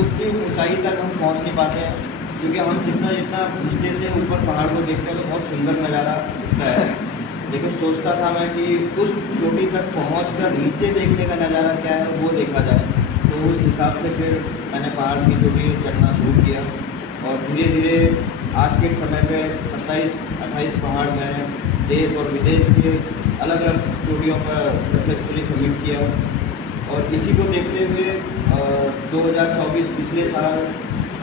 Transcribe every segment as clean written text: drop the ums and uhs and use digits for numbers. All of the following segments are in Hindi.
उसकी ऊंचाई तक हम पहुंच नहीं पाते हैं, क्योंकि हम जितना जितना नीचे से ऊपर पहाड़ को देखते हैं तो बहुत सुंदर नज़ारा दिखता है। लेकिन सोचता था मैं कि उस चोटी तक पहुंचकर नीचे देखने का नज़ारा क्या है वो देखा जाए। तो उस हिसाब से फिर मैंने पहाड़ की चोटी चढ़ना शुरू किया और धीरे धीरे आज के समय पे 27-28 पहाड़ मैंने देश और विदेश के अलग अलग चोटियों पर सक्सेसफुली सबमिट किया। और इसी को देखते हुए 2024 पिछले साल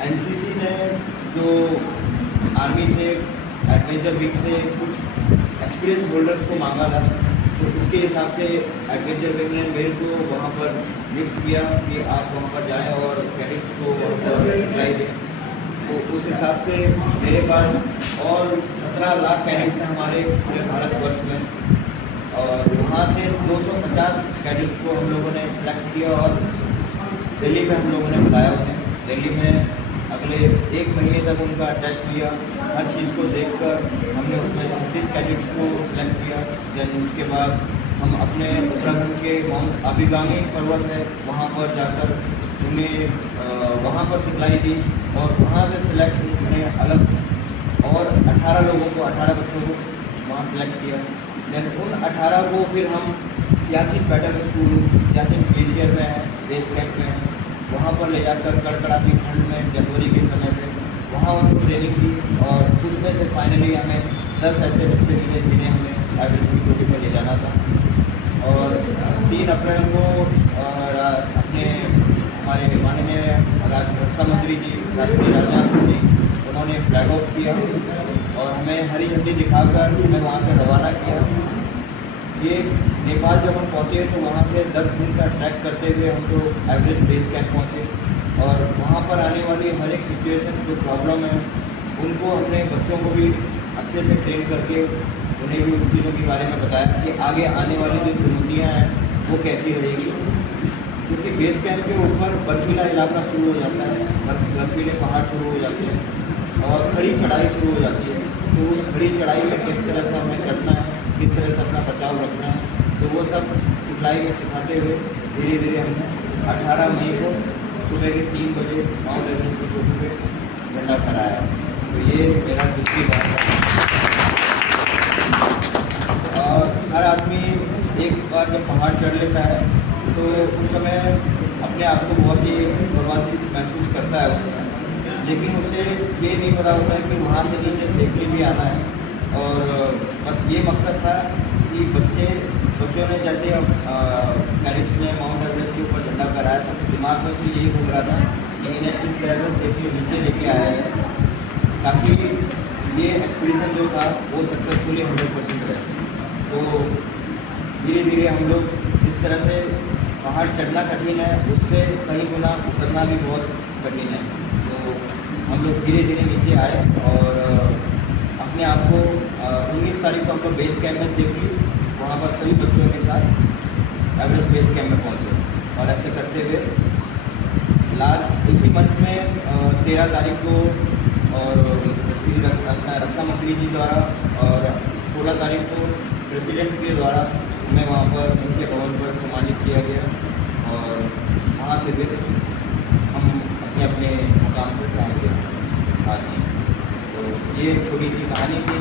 एनसीसी ने जो आर्मी से एडवेंचर वीक से कुछ एक्सपीरियंस होल्डर्स को मांगा था, तो उसके हिसाब से एडवेंचर वीक ने मेरे को वहाँ पर नियुक्त किया कि आप वहाँ पर जाएं और कैडेट्स को वहाँ पर सिखलाई दें। तो उस हिसाब से मेरे पास और 17 लाख कैडेट्स हैं हमारे पूरे भारतवर्ष में, और वहाँ से 250 कैडेट्स को हम लोगों ने सेलेक्ट किया और दिल्ली में हम लोगों ने बुलाया उन्हें। दिल्ली में अगले 1 महीने तक उनका टेस्ट लिया, हर चीज़ को देखकर हमने उसमें 36 कैडेट्स को सिलेक्ट किया। देन उसके बाद हम अपने उत्तराखंड के माउंट आबिगामी पर्वत है वहाँ पर जाकर उन्हें वहाँ पर सिखलाई दी और वहाँ से सिलेक्ट उन्हें अलग और 18 लोगों को 18 बच्चों को वहाँ सेलेक्ट किया। देन उन 18 को फिर हम Siachen paddle school Siachen glacier में है, बेस कैंप में है, वहाँ पर ले जाकर कड़कड़ाती ठंड में जनवरी के समय पे वहाँ उनको ट्रेनिंग दी और उसमें से फाइनली हमें 10 ऐसे बच्चे मिले जिन्हें हमें एवरेस्ट की चोटी पर ले जाना था। और 3 अप्रैल को अपने हमारे माननीय रक्षा मंत्री जी राष्ट्रीय राजनाथ सिंह जी उन्होंने फ्लैग ऑफ किया और हमें हरी झंडी दिखाकर हमें वहाँ से रवाना किया। ये नेपाल जब हम पहुँचे तो वहाँ से 10 दिन का ट्रैक करते हुए हम तो एवरेस्ट बेस कैंप पहुँचे और वहाँ पर आने वाली हर एक सिचुएशन जो प्रॉब्लम है उनको अपने बच्चों को भी अच्छे से ट्रेन करके उन्हें भी उन चीज़ों के बारे में बताया कि आगे आने वाली जो चुनौतियाँ हैं वो कैसी रहेगी। क्योंकि बेस कैंप के ऊपर बर्फीला इलाका शुरू हो जाता है, बर्फीले पहाड़ शुरू हो जाते हैं और खड़ी चढ़ाई शुरू हो जाती है। तो उस खड़ी चढ़ाई में किस तरह से हमें चढ़ना है, किस तरह से अपना बचाव रखना है, तो वो सब सिखलाई में सिखाते हुए धीरे धीरे हमने 18 मई को सुबह के 3 बजे माउंट एवरेस्ट की चोटी पे झंडा फहराया। तो ये मेरा दूसरी बात है। और हर आदमी एक बार जब पहाड़ चढ़ लेता है तो उस समय अपने आप को बहुत ही गौरवान्वित महसूस करता है उस समय, लेकिन उसे ये नहीं पता होता है कि वहाँ से नीचे सेफली भी आना है। और बस ये मकसद था कि बच्चों ने जैसे कैडेट्स ने माउंट एवरेस्ट के ऊपर झंडा फहराया तो दिमाग में से यही घूम रहा था कि इन्हें इस तरह से सेफली नीचे लेके आया है ताकि ये एक्सपीडिशन जो था वो सक्सेसफुली 100% रहे। तो धीरे धीरे हम लोग जिस तरह से पहाड़ चढ़ना कठिन है उससे कई गुना उतरना भी बहुत कठिन है। तो हम लोग धीरे धीरे नीचे आए और अपने आप को 19 तारीख को हम लोग बेस कैंप में सेफली वहाँ पर सभी बच्चों के साथ एवरेस्ट बेस कैंप में पहुँचे। और ऐसे करते हुए लास्ट इसी मंथ में 13 तारीख को और श्री रक्षा मंत्री जी द्वारा और 16 तारीख को प्रेसिडेंट के द्वारा हमें वहाँ पर उनके भवन पर सम्मानित किया गया और वहाँ से फिर हम अपने अपने मुकाम पर पहुँच गए आज। तो ये छोटी सी कहानी थी।